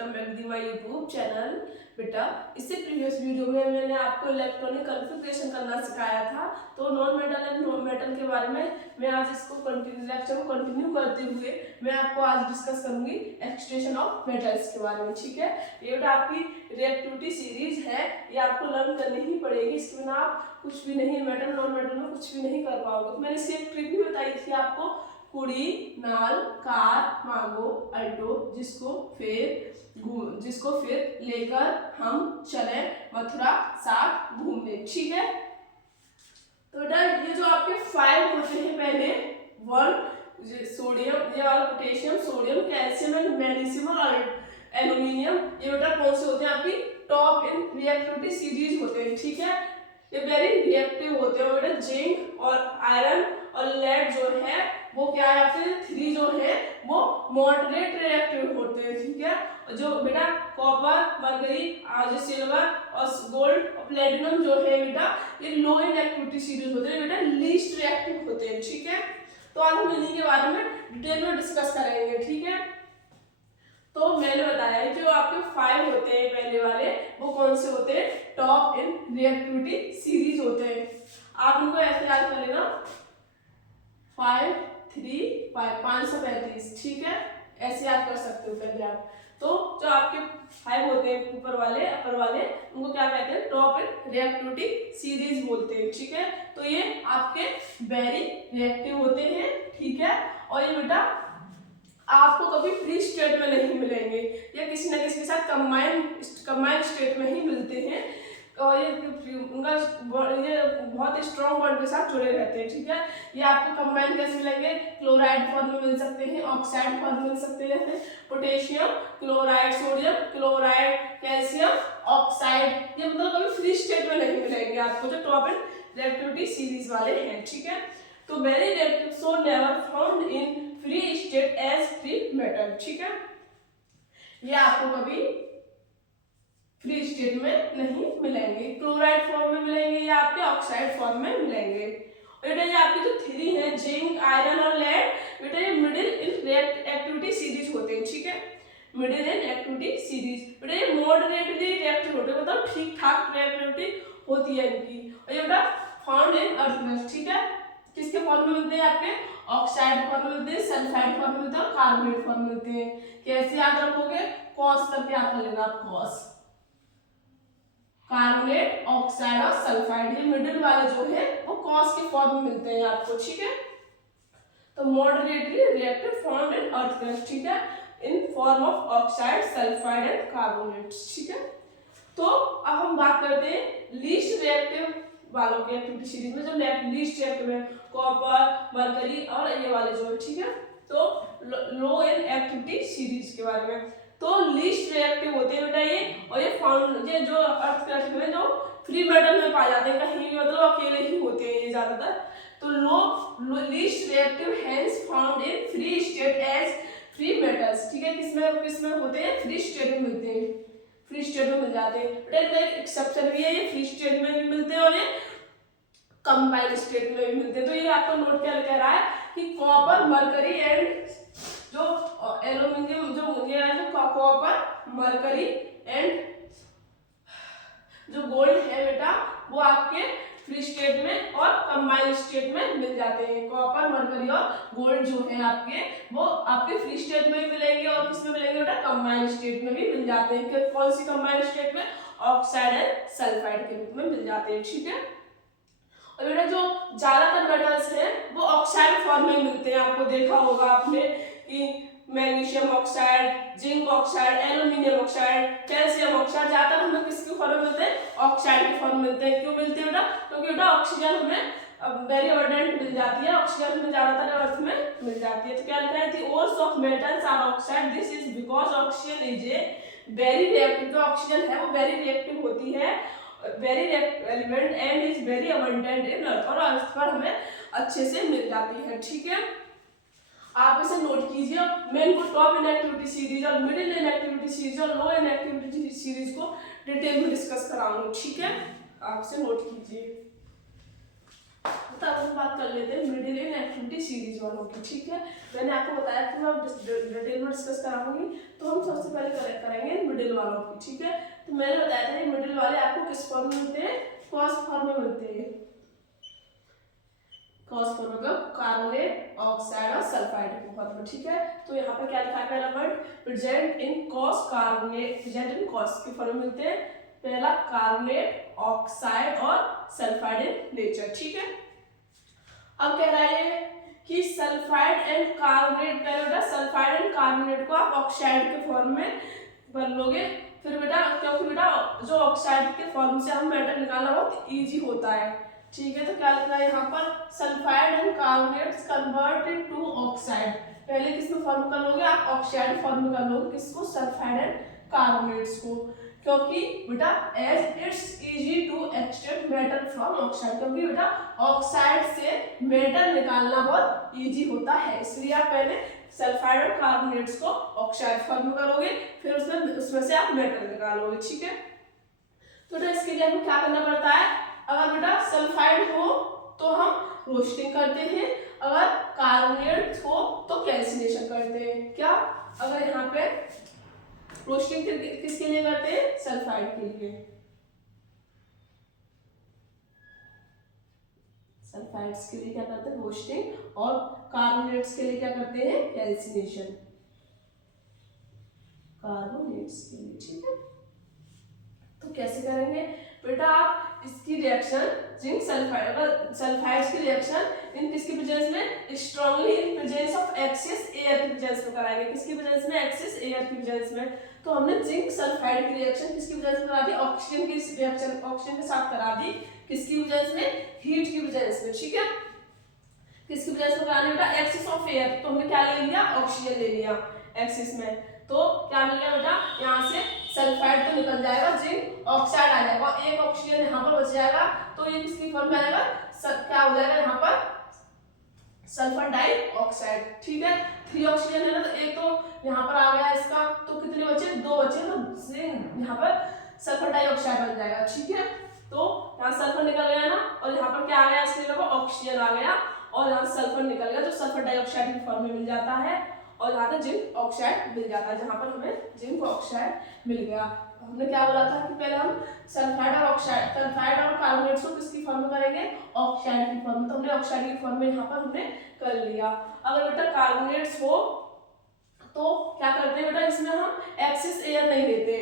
Welcome back to my YouTube channel. बेटा इससे previous video में मैंने आपको इलेक्ट्रॉनिक कॉन्फ़िगरेशन करना सिखाया था, तो नॉन मेटल एंड मेटल के बारे में मैं आज इसको लेक्चर को कंटिन्यू करते हुए मैं आपको आज डिस्कस करूंगी एक्सटेंशन ऑफ मेटल्स के बारे में। ठीक है, ये बेटा आपकी रिएक्टिविटी सीरीज है, ये आपको लर्न करनी ही पड़ेगी, इसके बिना आप कुछ भी नहीं मेटल नॉन मेटल में कुछ भी नहीं कर पाओगे। तो मैंने इसकी एक ट्रिक भी बताई थी आपको, कुड़ी नाल कार मांगो अल्टो, जिसको फिर लेकर हम चले मथुरा साथ घूमने। ठीक है, तो बेटा ये जो आपके 5 होते हैं, पहले 1 सोडियम, ये वाला potassium, sodium, calcium and magnesium और एल्यूमिनियम, ये बेटा कौन से होते हैं आपकी टॉप इन रिएक्टिविटी सीरीज होते हैं। ठीक है, ये वेरी रिएक्टिव होते हैं बेटा। जिंक और आयरन और लेड जो है वो क्या है आपके 3 जो है वो मॉडरेट रिएक्टिव होते हैं। ठीक है, जो बेटा कॉपर, मरकरी, सिल्वर और गोल्ड और प्लेटिनम जो है बेटा ये लो इन एक्टिविटी सीरीज होते हैं, बेटा लीस्ट रिएक्टिव होते हैं। ठीक है, तो आज हम इन्हीं के बारे में डिटेल में डिस्कस करेंगे। ठीक है, तो मैंने बताया जो आपके 5 होते हैं पहले वाले वो कौन से होते हैं, टॉप इन रिएक्टिविटी सीरीज होते हैं। आप उनको ऐसे याद कर लेना 5 3 5 535। ठीक है, ऐसे याद कर सकते हो पहले आप। तो जो आपके 5 होते हैं ऊपर वाले अपर वाले उनको क्या कहते हैं, टॉप इन रिएक्टिविटी सीरीज बोलते हैं। ठीक है, तो ये आपके वेरी रिएक्टिव होते हैं। ठीक है, और ये बेटा आपको कभी फ्री स्टेट में नहीं मिलेंगे, या किसी न किसी के साथ कंबाइंड स्टेट में ही मिलते हैं, और ये उनका ये बहुत स्ट्रॉन्ग बॉन्ड के साथ जुड़े रहते हैं। ठीक है, ये आपको कंबाइन कैसे मिलेंगे, क्लोराइड फॉर्म में मिल सकते हैं, ऑक्साइड फॉर्म में मिल सकते हैं, जैसे potassium chloride, sodium chloride, calcium oxide, ये मतलब कभी फ्री स्टेट में नहीं मिलेंगे आपको जो टॉप इन रिएक्टिविटी सीरीज वाले हैं। ठीक है, तो very reactive so never found in free state as free metal. ठीक है, ये आपको कभी फ्री स्टेट में नहीं मिलेंगे, क्लोराइड फॉर्म में मिलेंगे या आपके ऑक्साइड फॉर्म में मिलेंगे। बेटा ये आपके जो 3 हैं जिंक आयरन और लेड, बेटा ये मिडिल इन एक्टिविटी सीरीज होते हैं। ठीक है, मिडिल इन एक्टिविटी सीरीज, बेटा ये मॉडरेटली रिएक्टिव होते हैं, मतलब ठीक ठाक रिएक्टिविटी होती है इनकी। और ये बेटा फाउंड इन अर्थ। ठीक है, किसके फॉर्म में मिलते हैं, आपके ऑक्साइड फॉर्म में मिलते हैं, सल्फाइड फॉर्म में मिलते हैं और कार्बोनेट फॉर्म में मिलते हैं। कैसे याद रखोगे, कॉस करके याद कर लेना आप, कॉस कार्बोनेट ऑक्साइड और सल्फाइड, ये मिडिल वाले जो है वो कॉस के फॉर्म में मिलते हैं आपको। ठीक है, तो moderately reactive found in earth crust. ठीक है, in form of oxide sulphide and carbonates. ठीक है, तो अब हम बात करते हैं लीस्ट रिएक्टिव वालों की एक्टिविटी सीरीज में, जो लीस्ट रिएक्टिव है कॉपर मरकरी और ये वाले जो है। ठीक है, तो लो इन एक्टिविटी सीरीज के बारे में, तो लीस्ट रिएक्टिव होते हैं बेटा ये, और ये फाउंड ये जो अर्थ क्रस्ट में जो फ्री मेटल में पाए जाते हैं, कहीं भी मतलब अकेले ही होते हैं ये ज्यादातर। तो low least reactive hence found in free state as free metals. ठीक है, किसमें होते हैं, फ्री स्टेट में मिलते हैं, फ्री स्टेट में मिल जाते हैं। बेटा एक्सेप्शन भी है, ये फ्री स्टेट में भी मिलते हैं और ये कंबाइंड स्टेट में भी मिलते हैं। तो ये आपको नोट क्या कह रहा है कि कॉपर मरकरी एंड जो एल्यूमिनियम जो ये है, जो कॉपर मरकरी एंड जो गोल्ड है बेटा वो आपके फ्री स्टेट में और कंबाइंड स्टेट में मिल जाते हैं। कॉपर मरकरी और गोल्ड जो है आपके वो आपके फ्री स्टेट में भी मिलेंगे और किसमें मिलेंगे बेटा, कंबाइंड स्टेट में भी मिल जाते हैं। कौन सी कंबाइंड स्टेट में, ऑक्साइड एंड सल्फाइड के रूप में मिल जाते हैं। ठीक है, और बेटा जो ज्यादातर मेटल्स हैं वो ऑक्साइड फॉर्म में मिलते हैं। आपको देखा होगा आपने कि magnesium oxide, zinc oxide, aluminium oxide, calcium oxide ज्यादातर हमें किसके फॉर्म में मिलते हैं, ऑक्साइड के फॉर्म में मिलते हैं। क्यों मिलते हैं बेटा, क्योंकि बेटा ऑक्सीजन हमें वेरी अबंडेंट मिल जाती है, ऑक्सीजन हमें ज्यादातर अर्थ में मिल जाती है। तो क्या लिखा है, the ores of metals are oxide, this is because oxygen is a very reactive, जो ऑक्सीजन है वो वेरी रिएक्टिव होती है, very element and is very abundant in earth, और अर्थ पर हमें अच्छे से मिल जाती है। ठीक है, आप इसे नोट कीजिए। मैं इनको टॉप इन एक्टिविटी सीरीज और मिडिल इन एक्टिविटी सीरीज और लो इन एक्टिविटी सीरीज को डिटेल में डिस्कस कराऊंगी। ठीक है, आप इसे नोट कीजिए। तो अब हम बात कर लेते हैं मिडिल इन एक्टिविटी सीरीज वालों की। ठीक है, मैंने आपको बताया कि मैं डिटेल में डिस्कस कराऊंगी, तो हम सबसे पहले करेंगे मिडिल वालों की। ठीक है, तो मैंने बताया था कि मिडिल वाले आपको किस फॉर्म में मिलते हैं, कॉस फॉर्म में मिलते हैं। कॉस फॉर्म मतलब कार्बोनेट, ऑक्साइड और सल्फाइड के फॉर्म में। ठीक है, तो यहाँ पर क्या लिखा है पहला word present in cos carbonate, present in cos के फॉर्म में मिलते हैं। पहला कार्बोनेट, ऑक्साइड और सल्फाइड इन नेचर। ठीक है, अब कह रहा है कि सल्फाइड एंड कार्बोनेट, पहले बेटा सल्फाइड एंड कार्बोनेट को आप ऑक्साइड के फॉर्म में बन लोगे। फिर बेटा क्योंकि बेटा जो ऑक्साइड के फॉर्म से हम मेटल निकालना बहुत इजी होता है। ठीक है, तो क्या लिखा है यहाँ पर sulphide and carbonates converted to oxide. पहले किस में फॉर्म कर लोगे आप, ऑक्साइड फॉर्म में कर लोगे, किसको, सल्फाइड एंड कार्बोनेट्स को। क्योंकि बेटा as it's easy to extract metal from oxide, क्योंकि बेटा ऑक्साइड से मेटल निकालना बहुत इजी होता है, इसलिए आप पहले सल्फाइड और कार्बोनेट्स को ऑक्साइड फॉर्म में करोगे, फिर उसमें से आप मेटल निकालोगे। ठीक है, तो बेटा इसके लिए हमें क्या करना पड़ता है, अगर बेटा सल्फाइड हो तो हम रोस्टिंग करते हैं, अगर कार्बोनेट हो तो कैल्सिनेशन करते हैं। क्या, अगर यहाँ पे रोस्टिंग किसके लिए करते हैं, सल्फाइड के लिए, सल्फाइड्स के लिए क्या करते हैं, रोस्टिंग, और कार्बोनेट्स के लिए क्या करते हैं, कैल्सिनेशन, कार्बोनेट्स के लिए। ठीक है, तो कैसे करेंगे बेटा, आप इसकी रिएक्शन जिंक सल्फाइड, अगर सल्फाइड्स की रिएक्शन इन किसकी प्रेजेंस में, strongly in presence of excess air की प्रेजेंस में कराएंगे, किसकी प्रेजेंस में, एक्सेस एयर की प्रेजेंस में। तो हमने जिंक सल्फाइड की रिएक्शन किसकी प्रेजेंस में करा दी, ऑक्सीजन की रिएक्शन ऑक्सीजन के साथ करा दी, किसकी प्रेजेंस में, हीट की प्रेजेंस में। ठीक है, किसकी प्रेजेंस में करानी बेटा, एक्सेस ऑफ एयर, तो हमने क्या ले लिया, ऑक्सीजन ले लिया एक्सेस में, तो क्या मिल गया बेटा, यहाँ से सल्फाइड तो निकल जाएगा, जिंक ऑक्साइड आ जाएगा, एक ऑक्सीजन यहाँ पर बच जाएगा, तो ये किसकी फॉर्म में आएगा, क्या हो जाएगा यहाँ पर, सल्फर डाइऑक्साइड। ठीक है, 3 ऑक्सीजन है ना, तो एक तो यहाँ पर आ गया इसका, तो कितने बचे, 2 बचे, तो यहाँ पर सल्फर डाइऑक्साइड बन जाएगा। ठीक है, तो यहाँ सल्फर निकल गया ना, और यहाँ पर क्या आ गया, इसके जगह ऑक्सीजन आ गया, और यहाँ सल्फर निकल गया जो सल्फर डाइऑक्साइड की फॉर्म में मिल जाता है, और यहाँ पे जिंक ऑक्साइड मिल जाता है, जहाँ पर हमें जिंक ऑक्साइड मिल गया। हमने क्या बोला था कि पहले हम सल्फाइड और ऑक्साइड, सल्फाइड और कार्बोनेट्स को किसकी फॉर्म में करेंगे, ऑक्साइड की फॉर्म में, तो हमने ऑक्साइड की फॉर्म में यहाँ पर हमने कर लिया। अगर बेटा कार्बोनेट्स हो तो क्या करते हैं बेटा, इसमें हम एक्सेस एयर नहीं देते,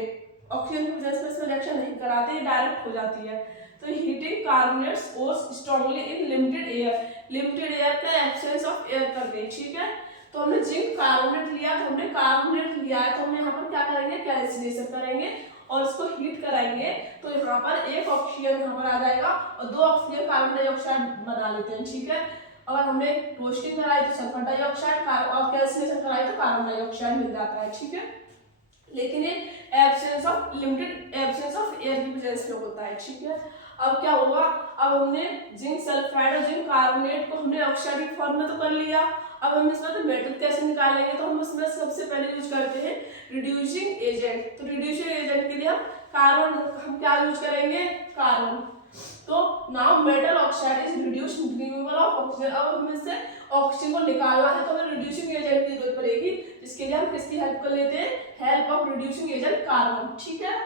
ऑक्सीजन की वजह से इसमें रिएक्शन नहीं कराते, डायरेक्ट हो जाती है। तो heating carbonates ores strongly in limited air, limited air का एब्सेंस ऑफ एयर कर दें। ठीक है, तो हमने जिंक कार्बोनेट लिया, तो हमने कार्बोनेट लिया है, तो हम यहाँ पर क्या करेंगे, कैल्सिनेशन करेंगे और इसको हीट कराएंगे, तो यहाँ पर एक ऑक्सीजन यहाँ पर आ जाएगा और 2 ऑक्सीजन कार्बन डाइऑक्साइड बना लेते हैं। ठीक है, अगर हमने रोस्टिंग कराई तो सल्फर डाइऑक्साइड, और कैल्सिनेशन कराई तो कार्बन डाइऑक्साइड मिल जाता है। ठीक है, लेकिन ये absence of limited absence of air की प्रेजेंस में होता है। ठीक है, अब क्या होगा, अब हमने जिंक सल्फाइड और जिंक कार्बोनेट को हमने ऑक्साइड की फॉर्म में तो कर लिया, अब हम इसमें तो मेटल कैसे निकालेंगे, तो हम इसमें सबसे पहले यूज करते हैं रिड्यूसिंग एजेंट। तो रिड्यूसिंग एजेंट के लिए हम क्या यूज करेंगे, कार्बन। तो now metal oxide is reduced removal of oxygen, अब हमें इससे ऑक्सीजन को निकालना है, तो हमें रिड्यूसिंग एजेंट की जरूरत पड़ेगी, जिसके लिए हम किसकी हेल्प कर लेते हैं, help of reducing agent carbon. ठीक है,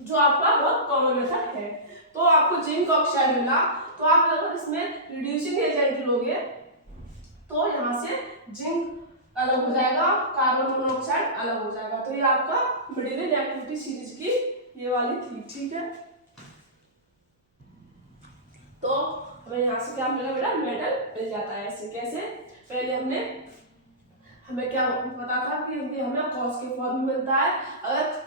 जो आपका बहुत कॉमन मेथड है। तो आपको जिंक ऑक्साइड मिला, तो आप अगर इसमें रिड्यूसिंग एजेंट लोगे तो यहाँ से जिंक अलग हो जाएगा, कार्बन मोनोऑक्साइड अलग हो जाएगा। तो ये आपका मिडिल इन एक्टिविटी सीरीज की ये वाली थी। ठीक है, तो हमें यहाँ से क्या मिलेगा बेटा, मेटल मिल जाता है। ऐसे कैसे, पहले हमें क्या पता था कि हमें कॉस के फॉर्म में मिलता है, अगर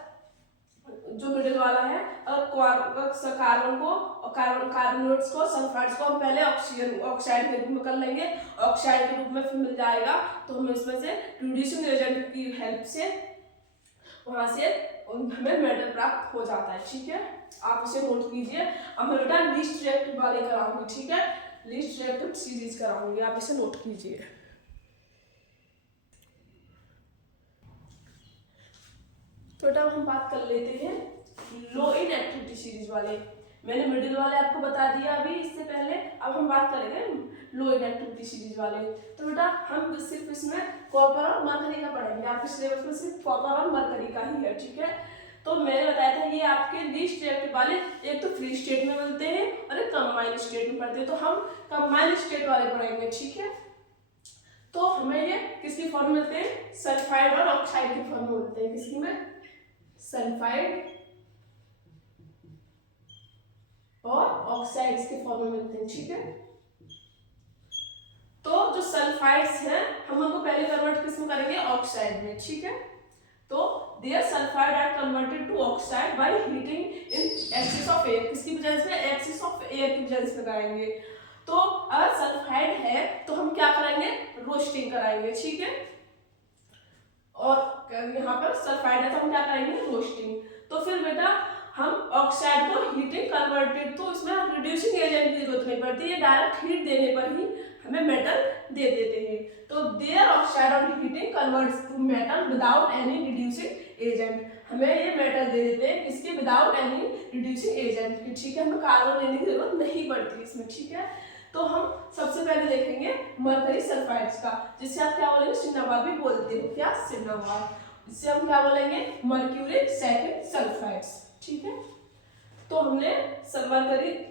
जो मिडिल वाला है, अगर कार्बन को और कार्बोनेट्स को सल्फाइड्स को हम पहले ऑक्सीजन ऑक्साइड के रूप में कर लेंगे, ऑक्साइड के रूप में फिर मिल जाएगा, तो हमें इसमें से रिड्यूसिंग एजेंट की हेल्प से वहां से हमें मेटल प्राप्त हो जाता है। ठीक है, आप इसे नोट कीजिए। अब मैं बेटा लीस्ट रिएक्टिव वाले कराऊंगी। ठीक है, लीस्ट रिएक्टिव सीरीज कराऊंगी, आप इसे नोट कीजिए। तो अब हम बात कर लेते हैं लो इन एक्टिविटी सीरीज वाले। मैंने मिडिल वाले आपको बता दिया अभी इससे पहले। अब हम बात करेंगे लो इनएक्टिविटी सीरीज वाले। तो बेटा हम सिर्फ इसमें कॉपर और मरकरी का पढ़ेंगे, आपके सिलेबस में सिर्फ कॉपर और मरकरी का ही है, ठीक है। तो मैंने बताया था ये आपके लीस्ट रिएक्टिव वाले एक तो फ्री स्टेट में मिलते हैं और एक कंबाइंड स्टेट में पढ़ते हैं, तो हम कंबाइंड स्टेट वाले पढ़ेंगे, ठीक है। तो हमें ये किसकी फॉर्म मिलते हैं, सल्फाइड और ऑक्साइड की फॉर्म में मिलते हैं। किसकी में, सल्फाइड और ऑक्साइड्स के फॉर्म में मिलते हैं, ठीक है। तो जो सल्फाइड्स हैं हम उनको पहले कन्वर्ट किस में करेंगे, ऑक्साइड में, ठीक है। तो their sulphide are converted to oxide by heating in excess of air. किसकी वजह से, एक्सिस ऑफ एयर की वजह से कराएंगे। तो अगर सल्फाइड है तो हम क्या कराएंगे, रोस्टिंग कराएंगे, ठीक है। और यहाँ पर सल्फाइड है तो हम क्या कराएंगे, रोस्टिंग। तो फिर बेटा हम ऑक्साइड को हीटिंग कन्वर्टेड, तो इसमें रिड्यूसिंग एजेंट की जरूरत नहीं पड़ती है, डायरेक्ट हीट देने पर ही हमें मेटल दे देते हैं। तो their oxide on heating converts to metal without any reducing agent. हमें ये मेटल दे देते हैं इसके विदाउट एनी रिड्यूसिंग एजेंट की, ठीक है। हमें कार्बन लेने की जरूरत नहीं पड़ती इसमें, ठीक है। तो हम सबसे पहले देखेंगे मरकरी सल्फाइड्स का, जिससे आप क्या बोलेंगे, सिन्नावार भी बोलते हो, क्या, सिन्नावार। इससे हम क्या बोलेंगे, मर्क्यूरिक सेकेंड सल्फाइड्स, ठीक है। तो हमने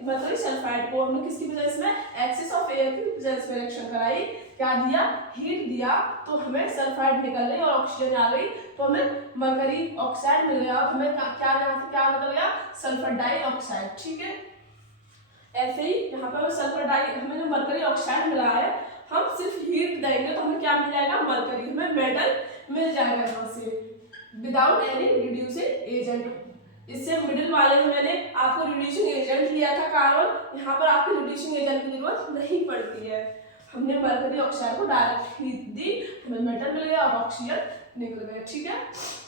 मरकरी सल्फाइड को हमने किसकी वजह से, एक्सिस ऑफ एयर की वजह से रिएक्शन कराई, क्या दिया, हीट दिया, तो हमें सल्फाइड निकल गई और ऑक्सीजन आ गई, तो हमें मरकरी ऑक्साइड मिल गया और हमें क्या निकल गया, सल्फर डाइऑक्साइड, ठीक है। ऐसे ही यहाँ पर हमें जो मरकरी ऑक्साइड मिला है, हम सिर्फ हीट देंगे तो हमें क्या मिल जाएगा, मरकरी, हमें मेटल मिल जाएगा यहाँ से विदाउट एनी रिड्यूसिंग एजेंट। इससे मिडिल वाले में मैंने आपको रिड्यूसिंग एजेंट लिया था कार्बन, यहाँ पर आपको रिड्यूसिंग एजेंट की जरूरत नहीं पड़ती है। हमने मरकरी ऑक्साइड को डायरेक्ट हीट दी, हमें मेटल मिल गया और ऑक्सीजन निकल गया, ठीक है।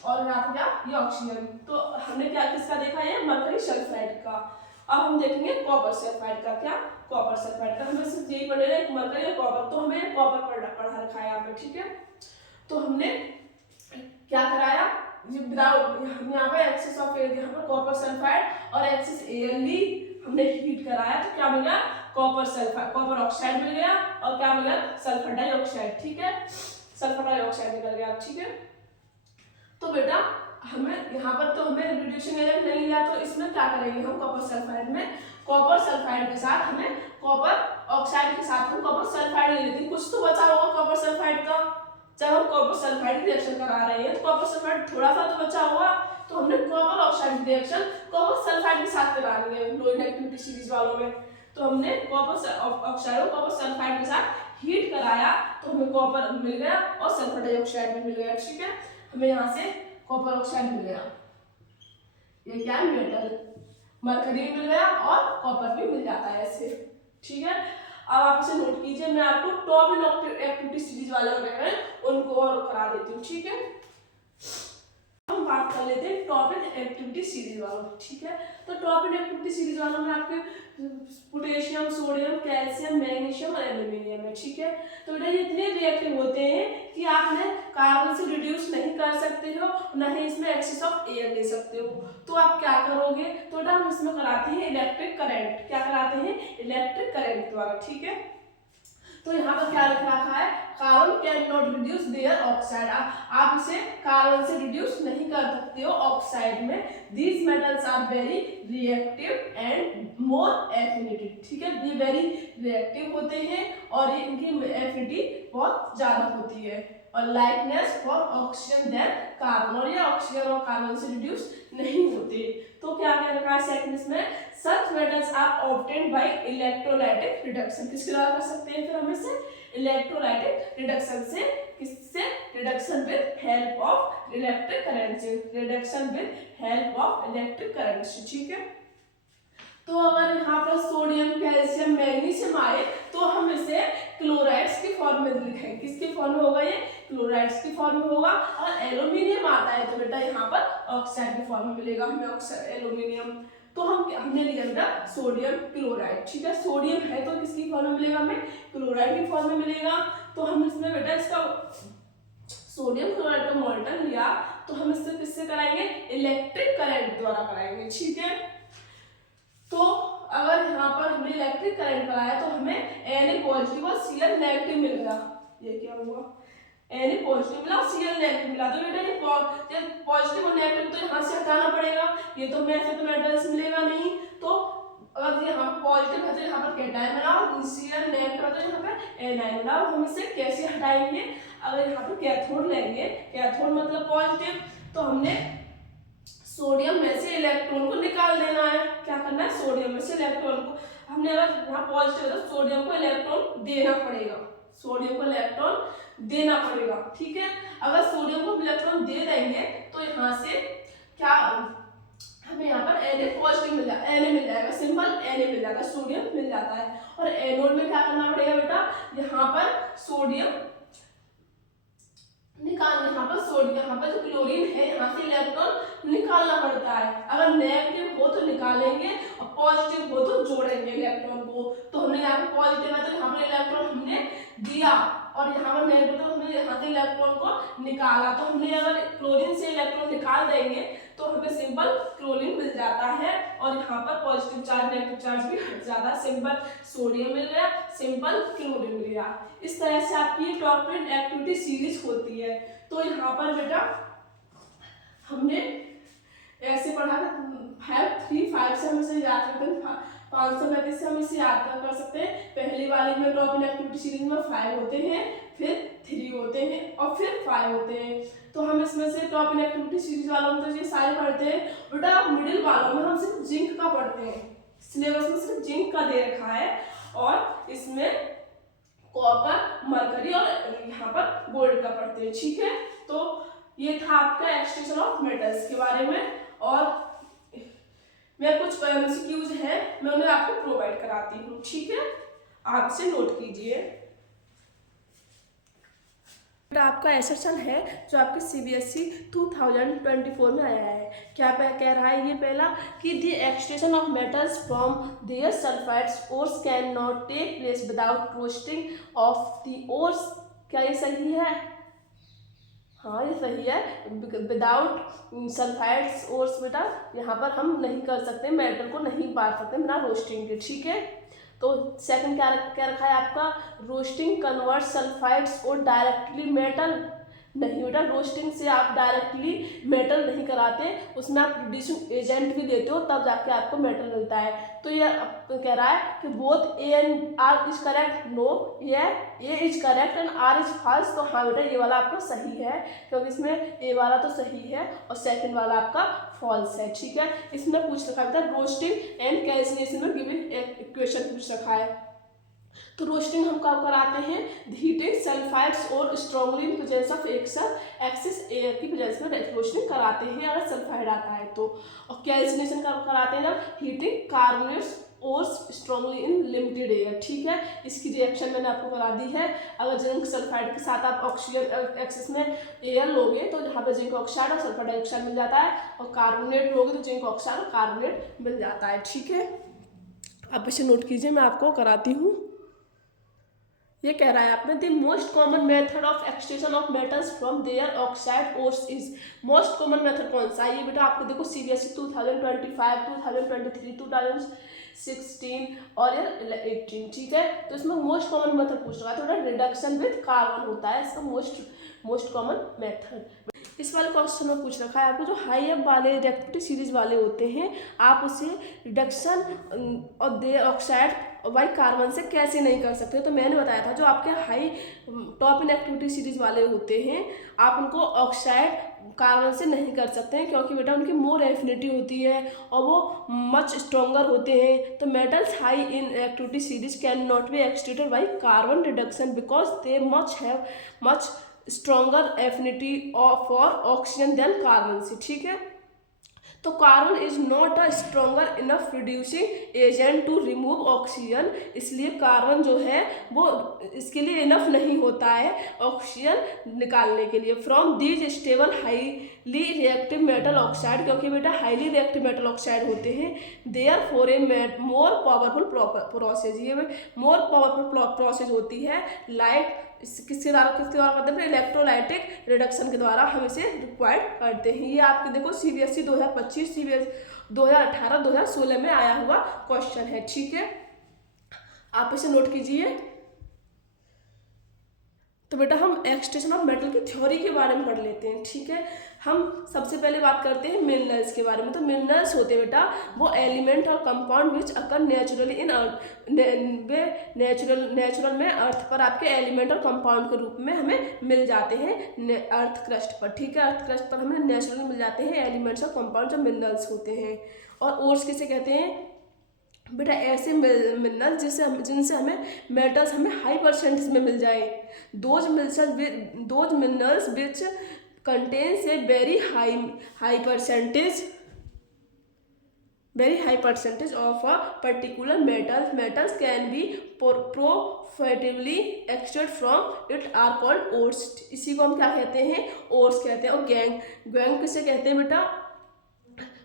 और यहाँ पर क्या, ये ऑक्सीजन। तो हमने क्या किसका देखा है, मरकरी सल्फाइड का। अब हम देखेंगे कॉपर सल्फाइड का, क्या, कॉपर सल्फाइड का। हमें सिर्फ यही पढ़े रहे, मरकरी और कॉपर, तो हमें कॉपर पढ़ा रखा है यहाँ पे, ठीक है। तो हमने क्या कराया, यहाँ पे एक्सिस ऑफ एयर, यहाँ पर कॉपर सल्फाइड और एक्सिस एयर ली, हमने हीट कराया, तो क्या मिल गया, कॉपर सल्फाइड, कॉपर ऑक्साइड मिल गया और क्या मिल गया, सल्फर डाइऑक्साइड, ठीक है। सल्फर डाइऑक्साइड निकल गया, ठीक है। तो बेटा हमें यहाँ पर तो हमें रिड्यूसिंग एजेंट नहीं लिया, तो इसमें क्या करेंगे हम, कॉपर सल्फाइड में, कॉपर सल्फाइड के साथ हमें कॉपर ऑक्साइड के साथ हम कॉपर सल्फाइड ले लेते हैं। कुछ तो बचा होगा कॉपर सल्फाइड का, जब हम कॉपर सल्फाइड रिएक्शन करा रहे हैं तो कॉपर सल्फाइड थोड़ा सा तो बचा होगा, तो हमने copper oxide reaction copper sulphide के साथ करानी है लो इनएक्टिविटी सीरीज वालों में। तो हमने कॉपर ऑक्साइड को कॉपर सल्फाइड के साथ हीट कराया, तो हमें कॉपर मिल गया और सल्फर डाइऑक्साइड भी मिल गया, ठीक है। हमें यहाँ से कॉपर ऑक्साइड मिल गया, ये क्या है, मेटल, मरकरी मिल गया और कॉपर भी मिल जाता है ऐसे, ठीक है। अब आप इसे नोट कीजिए, मैं आपको टॉप इनएक्टिविटी सीरीज वाले होते हैं उनको और करा देती हूँ, ठीक है। हम बात कर लेते हैं टॉप इनएक्टिविटी सीरीज वालों, ठीक है। तो टॉप इनएक्टिविटी सीरीज वालों में आपके पोटेशियम, सोडियम, कैल्शियम, मैग्नीशियम और एल्यूमिनियम है, ठीक है। तो बेटा ये इतने रिएक्टिव होते हैं कि आप इन्हें कार्बन से रिड्यूस नहीं कर सकते हो, न ही इसमें एक्सेस ऑफ एयर ले सकते हो। तो आप क्या करोगे, तो बेटा हम इसमें कराते हैं इलेक्ट्रिक करंट, क्या कराते हैं, इलेक्ट्रिक करंट द्वारा, ठीक है। तो यहाँ पर क्या लिख रखा है, carbon can not reduce there oxide, आप इसे कार्बन से रिड्यूस नहीं कर सकते हो ऑक्साइड में। These metals are very reactive and more affinity, ठीक है। ये वेरी रिएक्टिव होते हैं और ये इनकी एफिनिटी बहुत ज्यादा होती है, और likeness for oxygen than carbon, और ये ऑक्सीजन और कार्बन से रिड्यूस नहीं होते। तो क्या कह रखा है सेकंड इसमें, such metals are obtained by electrolytic reduction, किसके द्वारा कर सकते हैं फिर हम इसे, इलेक्ट्रोलाइटिक रिडक्शन से, किससे, reduction with help of electric current से, reduction with help of electric current से, ठीक है। तो अगर यहाँ पर सोडियम, कैल्शियम, मैग्नीशियम आए तो हम इसे क्लोराइड्स के फॉर्म में लिखेंगे, किसके फॉर्म में होगा, ये क्लोराइड्स के फॉर्म में होगा। और एल्यूमिनियम आता है तो बेटा यहाँ पर ऑक्साइड के फॉर्म में मिलेगा हमें एल्यूमिनियम। तो हमने लिया बेटा सोडियम क्लोराइड, ठीक है। सोडियम है तो किसकी फॉर्म में मिलेगा, हमें क्लोराइड की फॉर्म में मिलेगा। तो हम इसमें बेटा इसका सोडियम क्लोराइड का मॉल्टन लिया, तो हम इससे किससे कराएंगे, इलेक्ट्रिक करंट द्वारा कराएंगे, ठीक है। तो अगर यहाँ पर हमने इलेक्ट्रिक करंट लगाया तो हमें Na पॉजिटिव और Cl नेगेटिव मिल गया। ये क्या हुआ, Na पॉजिटिव मिला और Cl नेगेटिव मिला। तो बेटा ये पॉजिटिव और नेगेटिव तो यहाँ से हटाना पड़ेगा, ये तो मैथ तो मेटल्स मिलेगा नहीं। तो अगर यहाँ पॉजिटिव है तो यहाँ पर कैटायन बना और Cl नेगेटिव है तो यहाँ पे एनायन बना। हम इसे कैसे हटाएंगे, अगर यहाँ पर कैथोड लेंगे, कैथोड मतलब पॉजिटिव, तो हमने सोडियम में से इलेक्ट्रॉन को निकाल देना है। क्या करना है, सोडियम में से इलेक्ट्रॉन को, हमने अगर यहाँ पॉजिटिव है तो सोडियम को इलेक्ट्रॉन देना पड़ेगा, सोडियम को इलेक्ट्रॉन देना पड़ेगा, ठीक है। अगर सोडियम को इलेक्ट्रॉन दे देंगे तो यहाँ से क्या हमें यहाँ पर Na पॉजिटिव मिल जाएगा, Na मिल जाएगा, सिंपल Na मिल जाएगा, सोडियम मिल जाता है। और एनोड में क्या करना पड़ेगा बेटा, यहाँ पर सोडियम निकालना, यहाँ पर सोडियम, यहाँ पर जो क्लोरीन है यहाँ से इलेक्ट्रॉन निकालना पड़ता है। अगर नेगेटिव हो तो निकालेंगे और पॉजिटिव हो तो जोड़ेंगे इलेक्ट्रॉन को। तो हमने यहाँ पर पॉजिटिव है तो यहाँ पर इलेक्ट्रॉन हमने दिया और यहाँ पर नेगेटिव तो हमने यहाँ से इलेक्ट्रॉन को निकाला। तो हमने अगर क्लोरीन से इलेक्ट्रॉन निकाल देंगे तो हमें सिंपल क्लोरीन मिल जाता है और यहाँ पर पॉजिटिव चार्ज नेगेटिव चार्ज भी हट जाता है, सिंपल सोडियम मिल गया, सिंपल क्लोरीन मिल गया। इस तरह से आपकी टॉपिक एक्टिविटी सीरीज होती है। तो यहाँ पर बेटा हमने ऐसे पढ़ा था 5 से हम इसे याद करते हैं, 535 से हम इसे याद कर सकते हैं। पहली वाली में टॉपिक एक्टिविटी सीरीज में 5 होते हैं, फिर 3 होते हैं और फिर 5 होते हैं। तो हम इसमें से टॉपिक एक्टिविटी सीरीज वालों में तो ये सारे पढ़ते हैं। बेटा मिडिल वालों में हम सिर्फ जिंक का पढ़ते हैं, सिलेबस में सिर्फ जिंक का दे रखा है और इसमें कॉपर, मरकरी और यहाँ पर गोल्ड का पढ़ते हैं, ठीक है। तो ये था आपका एक्सटेंशन ऑफ मेटल्स के बारे में। और मैं कुछ एमसीक्यूज हैं मैं उन्हें आपको प्रोवाइड कराती हूँ, ठीक है, आप इसे नोट कीजिए। आपका एसेशन है जो आपके सीबीएसई 2024 में आया है। क्या कह रहा है ये पहला कि the extraction of metals from their sulphides ores can not take place without roasting of the ores. क्या ये सही है? हाँ ये सही है, विदाउट सल्फाइड्स ओर्स बेटा यहाँ पर हम नहीं कर सकते, मेटल को नहीं बांट सकते बिना रोस्टिंग के, ठीक है। तो सेकंड क्या रखा है आपका, रोस्टिंग कन्वर्ट सल्फाइड्स और डायरेक्टली मेटल। नहीं बेटा, रोस्टिंग से आप डायरेक्टली मेटल नहीं कराते, उसमें आप रिड्यूसिंग एजेंट भी देते हो तब जाके आपको मेटल मिलता है। तो ये कह रहा है कि both A and R is correct, no ये is correct and R is false. तो हाँ बेटा ये वाला आपका सही है, क्योंकि इसमें ए वाला तो सही है और सेकंड वाला आपका फॉल्स है, ठीक है। इसमें पूछ रखा था रोस्टिंग एंड कैल्सिनेशन में गिवन इक्वेशन पूछ रखा है। तो रोस्टिंग हम कब कराते हैं, हीटिंग सल्फाइड्स और strongly in presence of excess air की प्रेजेंस में रोस्टिंग कराते हैं अगर सल्फाइड आता है तो। और कैल्सिनेशन कब कराते हैं, जब हीटिंग कार्बोनेट्स और स्ट्रॉन्गली इन लिमिटेड एयर, ठीक है। इसकी रिएक्शन मैंने आपको करा दी है। अगर जिंक सल्फाइड के साथ आप ऑक्सीजन एक्सेस में एयर लोगे तो जहाँ पे जिंक ऑक्साइड और सल्फर डाइऑक्साइड मिल जाता है, और कार्बोनेट लोगे तो जिंक ऑक्साइड और कार्बोनेट मिल जाता है, ठीक है। आप इसे नोट कीजिए, मैं आपको कराती हूँ। ये कह रहा है आपने the most common method of extraction of metals from their oxide ores is. Most common method कौन सा है, ये बेटा आपको देखो सीबीएसई 2025, 2023, 2016 और 18, ठीक है। तो इसमें मोस्ट कॉमन मेथड पूछ रहा है, थोड़ा रिडक्शन विद कार्बन होता है इसका मोस्ट कॉमन मेथड। इस वाले क्वेश्चन में पूछ रखा है आपको जो हाई एफ वाले रिएक्टिविटी सीरीज वाले होते हैं, आप उसे रिडक्शन और दे ऑक्साइड बाई कार्बन से कैसे नहीं कर सकते। तो मैंने बताया था जो आपके high top in activity series वाले होते हैं आप उनको ऑक्साइड कार्बन से नहीं कर सकते हैं, क्योंकि बेटा उनकी मोर एफिनिटी होती है और वो मच स्ट्रॉन्गर होते हैं। तो metals high in activity series can not be extracted by carbon reduction because they much stronger affinity for oxygen than carbon से, ठीक है। तो carbon is not a stronger enough reducing agent to remove oxygen, इसलिए carbon जो है वो इसके लिए इनफ नहीं होता है ऑक्सीजन निकालने के लिए from these stable highly reactive metal oxide, क्योंकि बेटा हाईली रिएक्टिव मेटल ऑक्साइड होते हैं। Therefore a more powerful process, ये मोर पावरफुल प्रोसेस होती है लाइक किसके द्वारा करते हैं, इलेक्ट्रोलाइटिक रिडक्शन के द्वारा हम इसे रिक्वायर्ड करते हैं। ये आपके देखो CBSE 2025 CBSE 2018 2016 में आया हुआ क्वेश्चन है, ठीक है, आप इसे नोट कीजिए। तो बेटा हम एक्सट्रैक्शन ऑफ मेटल की थ्योरी के बारे में पढ़ लेते हैं, ठीक है। हम सबसे पहले बात करते हैं मिनरल्स के बारे में। तो मिनरल्स होते हैं बेटा वो एलिमेंट और compound which occur naturally in earth, natural में अर्थ पर आपके एलिमेंट और कंपाउंड के रूप में हमें मिल जाते हैं अर्थ क्रस्ट पर, ठीक है। अर्थ क्रस्ट पर हमें नेचुरली मिल जाते हैं एलिमेंट्स और कंपाउंड जो मिनरल्स होते हैं। और ओर्स किसे कहते हैं बेटा, ऐसे मिनरल जिनसे हमें मेटल्स हमें हाई परसेंटेज में मिल जाए। Those minerals which contains a very high percentage of a particular metals can be profitably extracted from it are called ores. इसी को हम क्या कहते हैं, ओर्स कहते हैं। और गैंग किसे कहते हैं बेटा,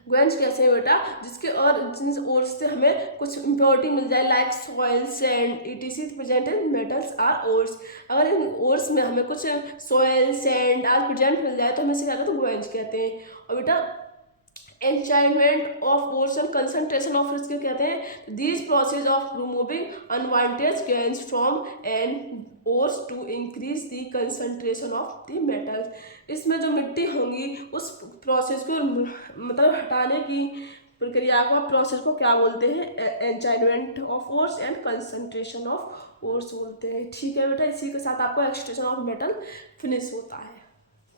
ग्वेंज कैसे है बेटा, जिसके और जिन ओर्स से हमें कुछ इम्प्योरिटी मिल जाए like soil sand ETC present in metals are ores. अगर इन ओर्स में हमें कुछ सॉइल सैंड आर प्रेजेंट मिल जाए तो हमें इसे क्या कहते हैं, ग्वेंज कहते हैं। और बेटा enrichment of ores and concentration of इसके कहते हैं these process of removing unwanted gangues from an ores to increase the concentration of the metals. इसमें जो मिट्टी होंगी उस प्रोसेस को मतलब हटाने की प्रक्रिया को, प्रोसेस को क्या बोलते हैं, enrichment of ores and concentration of ores बोलते हैं, ठीक है बेटा। इसी के साथ आपको एक्सट्रैक्शन ऑफ मेटल फिनिश होता है।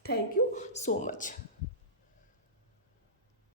Thank you so much.